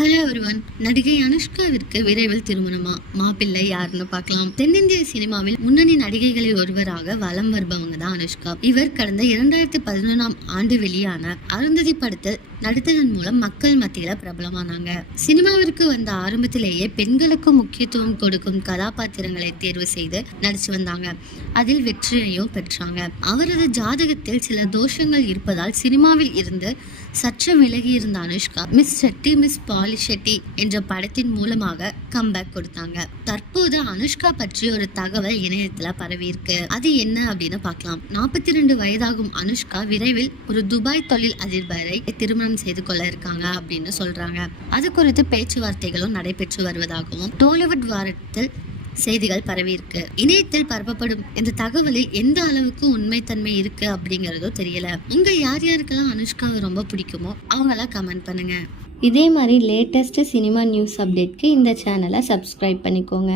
Hello ஒருவன். நடிகை அனுஷ்காவிற்கு விரைவில் திருமணமா? மாப்பிள்ளை யாருன்னு பார்க்கலாம். தென்னிந்திய சினிமாவில் முன்னணி நடிகைகளில் ஒருவராக வலம் வருபவங்க தான் அனுஷ்கா. இவர் கடந்த 2011ஆம் ஆண்டு வெளியான அருந்ததி படத்தில் நடித்ததன் மூலம் மக்கள் மத்தியில பிரபலமானாங்க. சினிமாவிற்கு வந்த ஆரம்பத்திலேயே பெண்களுக்கு முக்கியத்துவம் கொடுக்கும் கதாபாத்திரங்களை தேர்வு செய்து நடிச்சு வந்தாங்க. அதில் வெற்றியையும் பெற்றாங்க. அவரது ஜாதகத்தில் சில தோஷங்கள் இருப்பதால் சினிமாவில் இருந்து சற்று விலகி இருந்த அனுஷ்கா மிஸ் ஷெட்டி மிஸ் பாலி ஷெட்டி என்ற படத்தின் மூலமாக கம்பேக் கொடுத்தாங்க. தற்போது அனுஷ்கா பற்றி ஒரு தகவல் இணையத்துல பரவி இருக்கு. அது என்ன அப்படின்னு பார்க்கலாம். 42 வயதாகும் அனுஷ்கா விரைவில் ஒரு துபாய் தொழில் அதிபரை திருமணம் செய்து கொள்ள இருக்காங்க அப்படின்னு சொல்றாங்க. அது குறித்து பேச்சுவார்த்தைகளும் நடைபெற்று வருவதாகவும் டோலிவுட் வாரத்தில் செய்திகள் பரவி இருக்கு. இணையத்தில் பரப்பப்படும் இந்த தகவலில் எந்த அளவுக்கு உண்மைத்தன்மை இருக்கு அப்படிங்கறதும் தெரியல. உங்க யார் யாருக்கெல்லாம் அனுஷ்காவை ரொம்ப பிடிக்குமோ அவங்களாம் கமெண்ட் பண்ணுங்க. இதே மாதிரி லேட்டஸ்ட் சினிமா நியூஸ் அப்டேட்க்கு இந்த சேனலை சப்ஸ்கிரைப் பண்ணிக்கோங்க.